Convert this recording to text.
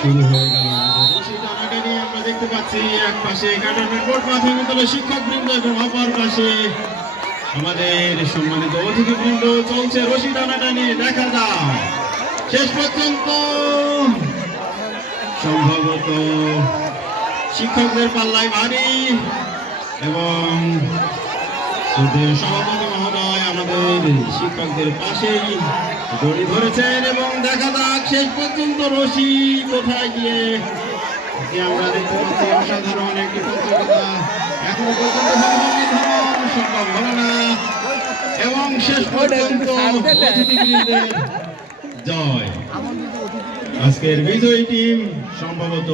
শুরু হয়ে গেল। আমরা দেখতে পাচ্ছি, এক পাশে প্রাথমিক শিক্ষক বৃন্দ পাশে আমাদের চলছে রশি টানাটানি সম্ভবত শিক্ষকদের পাল্লায় ভারী এবং সভাপতি মহোদয় আমাদের শিক্ষকদের পাশেই দড়ি ধরেছেন এবং দেখা যাক শেষ পর্যন্ত রশি কোথায় গিয়ে। আমরা দেখতে পাচ্ছি? অসাধারণ একটি প্রতিযোগিতা। এখনও পর্যন্ত সম্ভব হলো না। এবং শেষ পর্যন্ত জয়। আজকের বিজয়ী টিম সম্ভবত